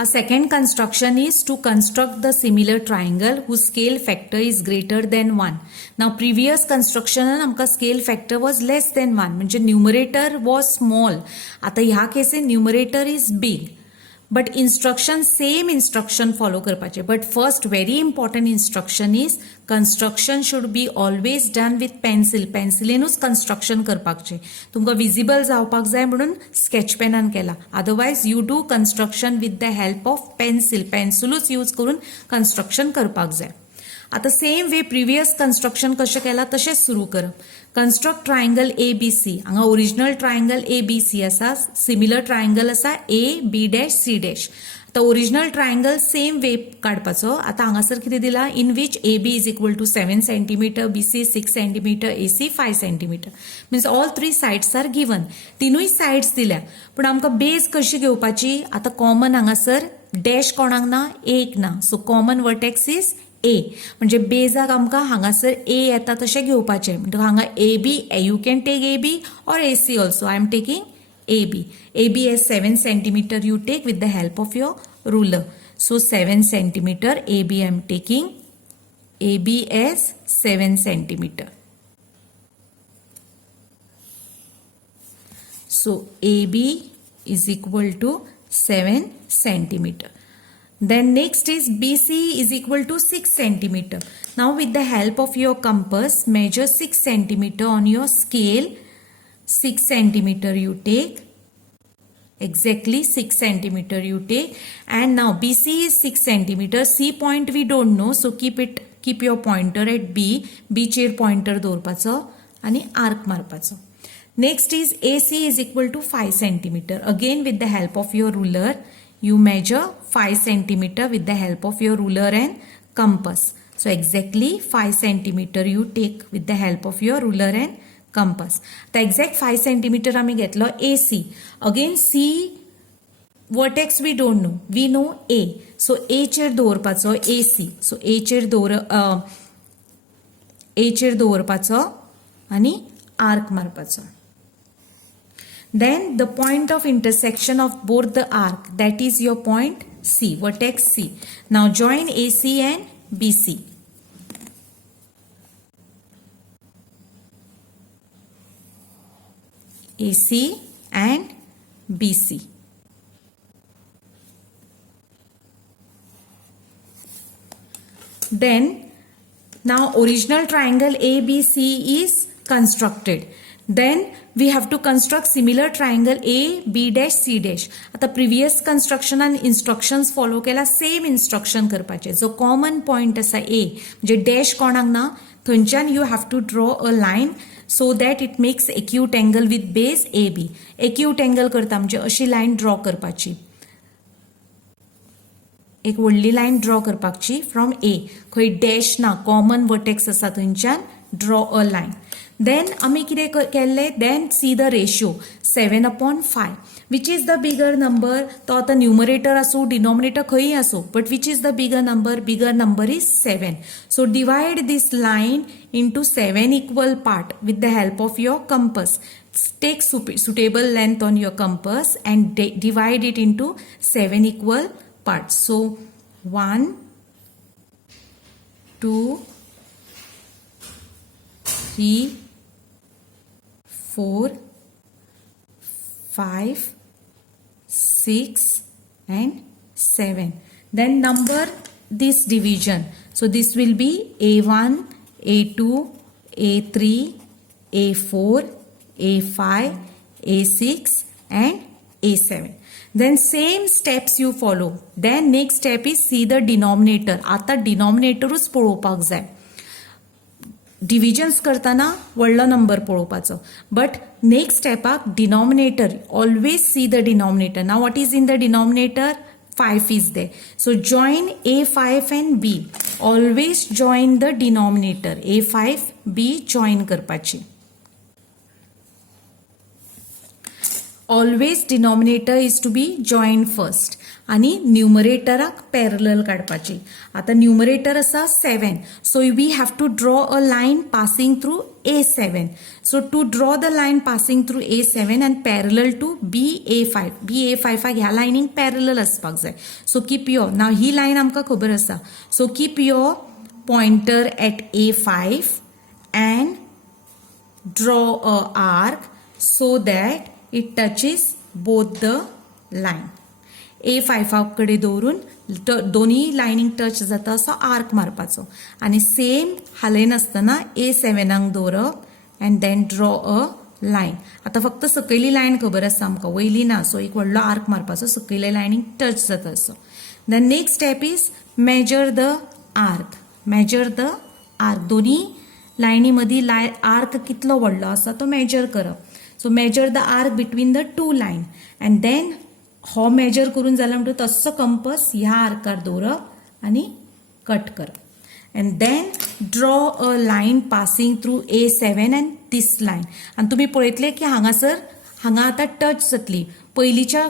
A second construction is to construct the similar triangle whose scale factor is greater than 1. Now previous construction आमका scale factor was less than 1 म्हणजे numerator was small. आता ह्या केसेन numerator is big. But instruction same instruction follow करपाचे. But first very important instruction is construction should be always done with pencil. पेन्सिलेनूच construction करपाकचे. तुमका visible जावपाक जाय म्हणून sketch पेनान केला. Otherwise you do construction with the help of pencil. पेन्सिलूच use करून construction करपाक जाय. आता सेम वे प्रिवियस कन्स्ट्रक्शन कशें केला तशेंच सुरू करप. Construct triangle ABC. हांगा ओरिजिनल ट्रायंगल ABC आसा, सिमिलर ट्रायंगल आसा AB', आता ओरिजिनल ट्रायंगल सेम वे काडपाचो. आता हांगासर कितें दिला in which AB is equal to 7 centimetre, BC 6 centimetre, AC 5 centimetre. Means all 3 sides are given. तिनूय साइड्स दिल्या पण आमकां बेज कशी घेवपाची. आता कॉमन हांगासर डॅश कोणाक ना, एक ना. So common vertex is A. म्हणजे बेजाक आमकां हांगासर A येता तशें घेवपाचें. म्हणजे हांगा AB, you can take AB or AC also. I am taking AB. AB as 7 centimeter you take with the help of your ruler. So 7 centimeter AB I am taking. AB as 7 centimeter. So AB is equal to 7 centimeter. Then next is BC is equal to 6 centimeter. Now with the help of your compass measure 6 centimeter on your scale. 6 centimeter you take. Exactly 6 centimeter you take. And now BC is 6 centimeter. C point we don't know. So keep your pointer at B. B चेर pointer दवरपाचो आणि arc मारपाचो. Next is AC is equal to 5 centimeter. Again with the help of your ruler. You measure 5 centimeter with the help of your ruler and compass. So exactly 5 centimeter you take with the help of your ruler and compass. The exact 5 centimeter आम्ही घेतलो AC. Again C vertex we don't know. We know A. So A चेर दवरपाचो AC. So A चेर दवरपाचो आणि arc मारपाचो. Then the point of intersection of both the arc, that is your point C, vertex C. Now join AC and BC. AC and BC. Then now original triangle ABC is constructed. Then we have to construct similar triangle AB', C'. आता previous construction and instructions follow केला same instruction करपाचे. जो common point असा A म्हणजे dash कोणाक ना थंयच्यान you have to draw a line so that it makes acute angle with base AB. acute angle करता म्हणजे अशी line draw करपाची. एक व्हडली line draw करपाची from A. खंय dash ना common vertex असा थंयच्यान draw a line. Then आम्ही कितें केल्ले then see the ratio 7/5. Which is the bigger number? तो आता numerator असो denominator खंय असो but which is the bigger number? Bigger number is 7. So divide this line into 7 equal part with the help of your compass. Take suitable length on your compass and divide it into 7 equal parts. So 1, 2, 3, 4, 5, 6 and 7. Then number this division. So this will be A1, A2, A3, A4, A5, A6 and A7. Then same steps you follow. Then next step is see the denominator. आता denominatorच पळोवपाक जाय. Divisions करताना व्हडलो number पळोवपाचो. But next स्टेपाक denominator always see the denominator. Now what is in the denominator? 5 is there. So join A5 and B. Always join the denominator. A5, B join करपाची. Always denominator is to be join first आणि न्यूमरेटराक parallel काडपाची. आता numerator आसा 7, so we have to draw a line passing through A7. So to draw the line passing through A7 and parallel to BA5. BA5 ह्या लाईनीक parallel असपाक जाय. So keep your, now he line आमकां खबर आसा. So keep your pointer at A5 and draw a arc so that it touches both the line. A5 कडे दवरून दोन्ही लाईनीक टच जाता असो आर्क मारपाचो आणि सेम हालयन आसतना A7 दवरप and then draw a line. आता फक्त सकयली लाईन खबर आसा आमकां, वयली ना. सो एक व्हडलो आर्क मारपाचो सकयल्या लाईनीक टच जाता असो. The next step is major the arc. Major the arc, दोन्ही लाईनी मदीं आर्क कितलो व्हडलो आसा तो मेजर करप. So measure the arc between the two line and then हो मेजर करून जाला म्हणटकूच तस्सो कंपस ह्या आर्कार दवरप आनी कट करप and then draw a line passing through A7 and this line. आनी तुमी पळयतले की हांगा आतां टच जातली. पयलींच्या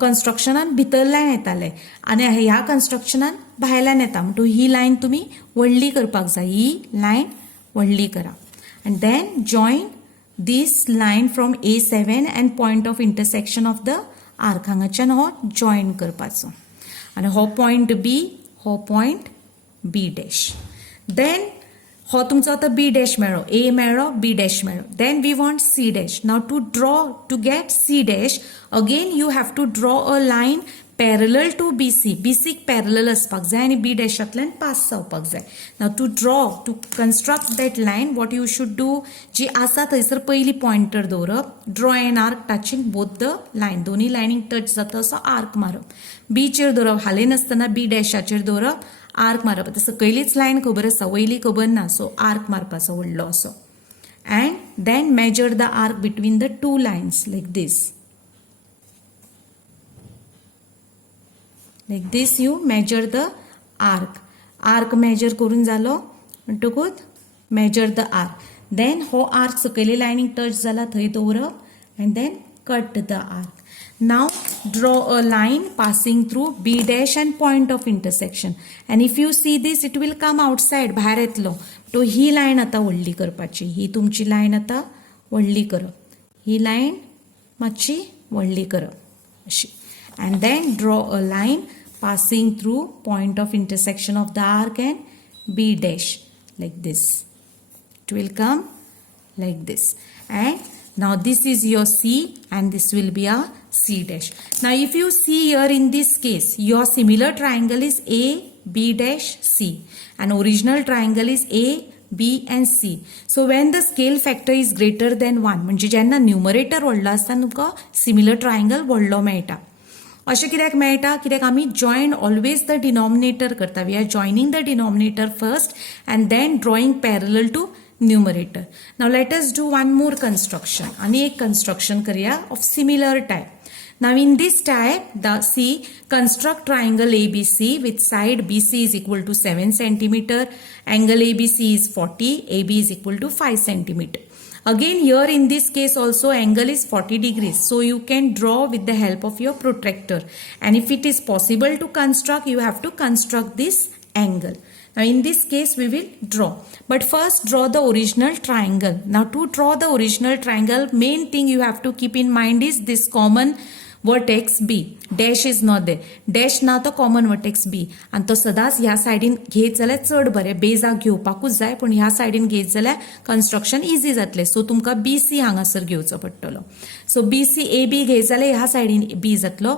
कन्स्ट्रक्शनान भितरल्यान येताले आनी ह्या कन्स्ट्रक्शनान भायल्यान येता म्हणटकूच ही लाईन तुमी व्हडली करपाक जाय. ही लाईन व्हडली करा and then join this line from A7 and point of intersection of the arc. हांगाच्यान हो जॉईन करपाचो आनी हो पॉयंट बी, हो पॉयंट बी डॅश. देन हो तुमचो आतां बी डॅश मेळ्ळो, ए मेळ्ळो, बी डॅश मेळ्ळो. Then we want C dash. Now to get C dash again you have to draw a line parallel to BC. BCक parallel असपाक जाय आनी बी डॅशांतल्यान पास जावपाक जाय. Now to construct that line what you should do, जी आसा थंयसर पयली पॉयंटर दवरप. Draw an arc touching both the line, दोन्ही लाईनीक टच जाता असो आर्क मारप. बीचेर दवरप, हालय नासतना बी डॅशाचेर दवरप, आर्क मारप. आतां सकयलीच लाईन खबर आसा, वयली खबर ना, सो आर्क मारपाचो व्हडलो असो. And then measure the arc between the two lines like this. Like this you measure the arc. Arc measure करून जालो म्हणटकूच measure the arc. Then हो arc सकयली लाईनीक टच जाला थंय दवरप and then cut the arc. Now draw a line passing through B dash and point of intersection. And if you see this it will come outside, भायर येतलो. तो ही line आता व्हडली करपाची. ही तुमची लाईन आता व्हडली करप. ही लाईन मातशी व्हडली करप अशी. And then draw a line passing through point of intersection of the arc and B dash like this. It will come like this. And now this is your C and this will be a C dash. Now if you see here in this case, your similar triangle is A, B dash, C. And original triangle is A, B and C. So when the scale factor is greater than 1, म्हणजे जेन्ना numerator व्हडलो आसता तुमकां similar triangle व्हडलो मेळटा. अशें कित्याक मेळटा, कित्याक आमी जॉयन ऑलवेज द डिनॉमिनेटर करता. We are joining the denominator first and then drawing parallel to numerator. Now let us do one more construction. आनी एक कन्स्ट्रक्शन करूया of similar type. Now in this type, construct triangle ABC with side BC is equal to 7 centimeter, angle ABC is 40, AB is equal to 5 centimeter. Again here in this case also angle is 40 degrees. So you can draw with the help of your protractor. And if it is possible to construct, you have to construct this angle. Now in this case we will draw. But first draw the original triangle. Now to draw the original triangle, main thing you have to keep in mind is this common vertex B. Dash is not there. Dash ना तो common vertex B. आणि तो सदांच ह्या सायडीन घेत जाल्यार चड बरें. बेजाक घेवपाकूच जाय, पण ह्या सायडीन घेत जाल्यार कन्स्ट्रक्शन इजी जातलें. सो तुमकां BC हांगासर घेवचो पडटलो. सो BC AB घेत जाल्यार ह्या सायडीन B जातलो.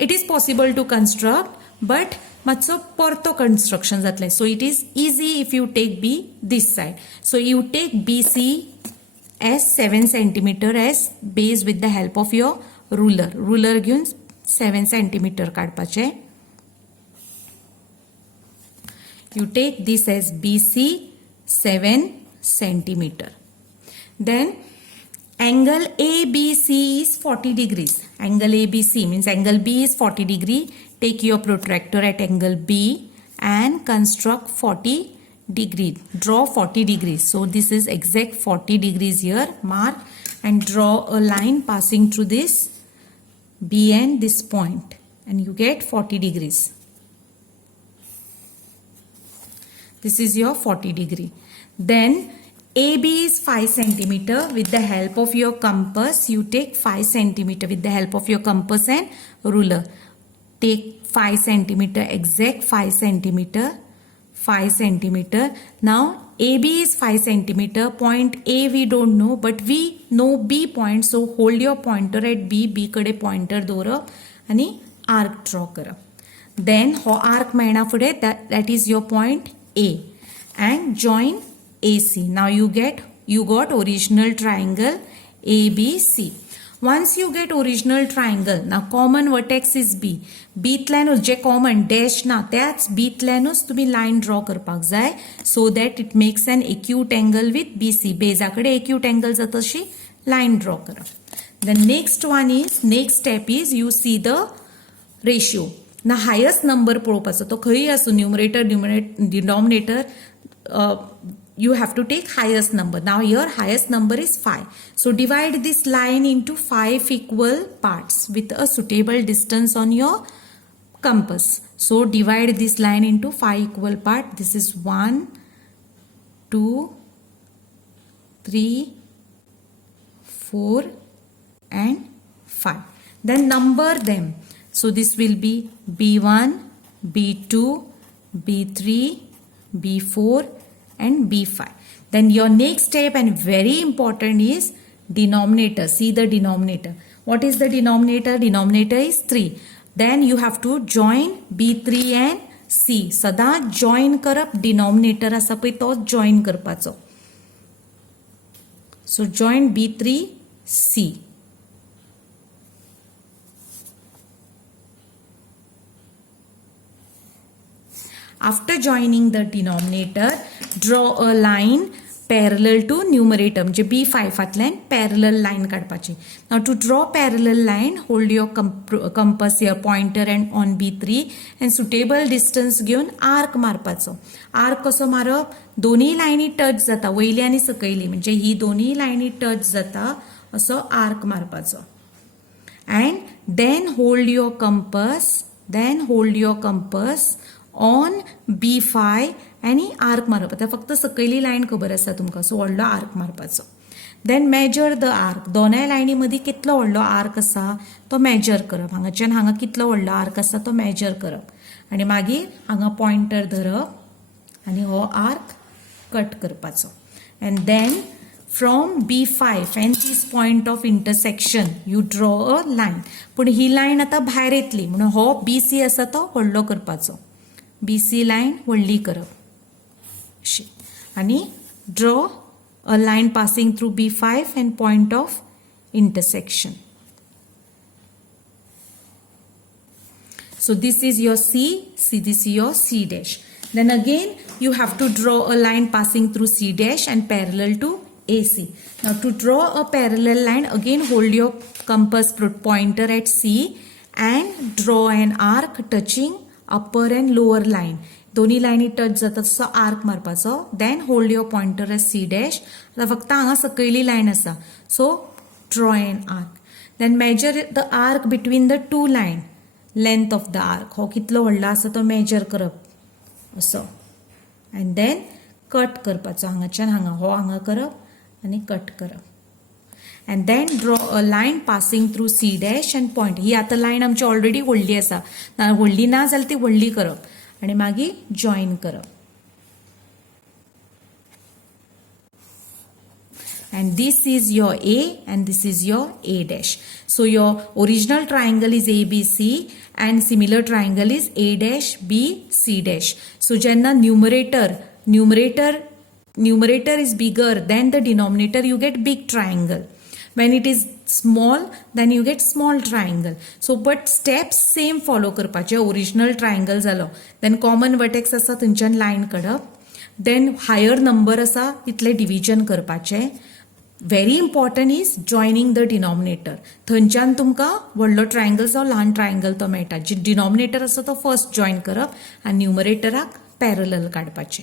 It is possible to construct but मातसो परतो कन्स्ट्रक्शन जातलें. So it is easy if you take B this side. So you take BC as 7 centimeter as base with the help of your ruler. Ruler घेऊन 7 centimeter काढपाचे. You take this as BC 7 centimeter. Then angle ABC is 40 degrees. Angle ABC means angle B is 40 degree. Take your protractor at angle B and construct 40 degree. Draw 40 degrees. So this is exact 40 degrees here. Mark and draw a line passing through this B and this point, and you get 40 degrees. This is your 40 degree. Then AB is 5 centimeter. With the help of your compass, you take 5 centimeter with the help of your compass and ruler. Take 5 centimeter, exact 5 centimeter, 5 centimeter. Now AB is 5 centimeter. Point A we don't know, but we know B point. So hold your pointer at B. B कडे pointer दवरप आणि arc draw करप. Then हो arc मेळना फुडें that is your point A, and join AC. Now you got original triangle ABC. Once you get original triangle, now common vertex is B. Bतल्यानूच J common dash ना त्याच Bतल्यानूच तुम्ही line draw करपाक जाय, so that it makes an acute angle with BC. बेजाकडे acute angle जाता तशी line draw करप. The next step is you see the ratio. ना highest number पळोवपाचो तो खंय आसूं, numerator, denominator, you have to take highest number. Now your highest number is 5. So divide this line into 5 equal parts with a suitable distance on your compass. So divide this line into 5 equal parts. This is 1, 2, 3, 4 and 5. Then number them. So this will be B1, B2, B3, B4 and B5. Then your next step, and very important, is denominator. See the denominator. What is the denominator? Denominator is 3. Then you have to join B3 and C. सदा join करप denominator असा पळय तो join करपाचो. So join B3 C. After joining the denominator, draw a line parallel to numerator. म्हणजे B5 आतल्यान parallel line काडपाची. Now to draw parallel line, hold your compass here, pointer and on B3, and suitable distance घेऊन arc मारपाचो. Arc कसो मारप? दोन्ही लाईनी touch जाता, वयली आणि सकयली, म्हणजे ही दोन्ही लाईनी टच जाता असो arc मारपाचो. And then hold your compass on B5 आणि आर्क मारप. आता फक्त सकयली लाईन खबर आसा तुमकां, सो व्हडलो आर्क मारपाचो. Then measure the arc. दोनाय लायनी मदीं कितलो व्हडलो आर्क आसा तो मेजर करप. हांगाच्यान हांगा कितलो व्हडलो आर्क आसा तो मेजर करप, आनी मागीर हांगा पॉइंटर धरप आनी हो आर्क कट करपाचो. And then from B5 and this point of intersection you draw a line. पूण ही लायन आता भायर येतली म्हणून हो BC आसा तो व्हडलो करपाचो. BC line व्हडली करप अशी, आणि draw a line passing through B5 and point of intersection. So this is your C, this is your C dash. Then again you have to draw a line passing through C dash and parallel to AC. Now to draw a parallel line, again hold your compass pointer at C and draw an arc touching upper and lower line. दोन्ही लाईनी touch जाता तसो arc मारपाचो. Then hold your pointer at C dash. आता फक्त हांगा सकयली line आसा, so draw an arc. Then measure the arc between the two line. Length of the arc हो कितलो व्हडलो आसा तो मेजर करप असो, एंड देन कट करपाचो. हांगाच्यान हांगा करप आनी कट करप. And then draw a line passing through C dash and point. ही आता लाईन आमची ऑलरेडी व्हडली आसा, व्हडली ना जाल्यार ती व्हडली करप आनी मागीर जॉइन करप. And this is your A and this is your A dash. So your original triangle is ABC and similar triangle is A dash B C dash. So jenna numerator is bigger than the denominator, you get big triangle. When it is small, then you get small triangle. So but steps same follow करपाचे. Original triangle जालो, then common vertex आसा थंयच्यान line काडप, then higher number आसा तितले division करपाचे. Very important is joining the denominator. थंयच्यान तुमकां व्हडलो ट्रायंगल जावं ल्हान ट्रायंगल तो मेळटा. जी डिनॉमिनेटर आसा तो फर्स्ट जॉइन करप आनी न्यूमरेटराक पॅरलल काडपाचे.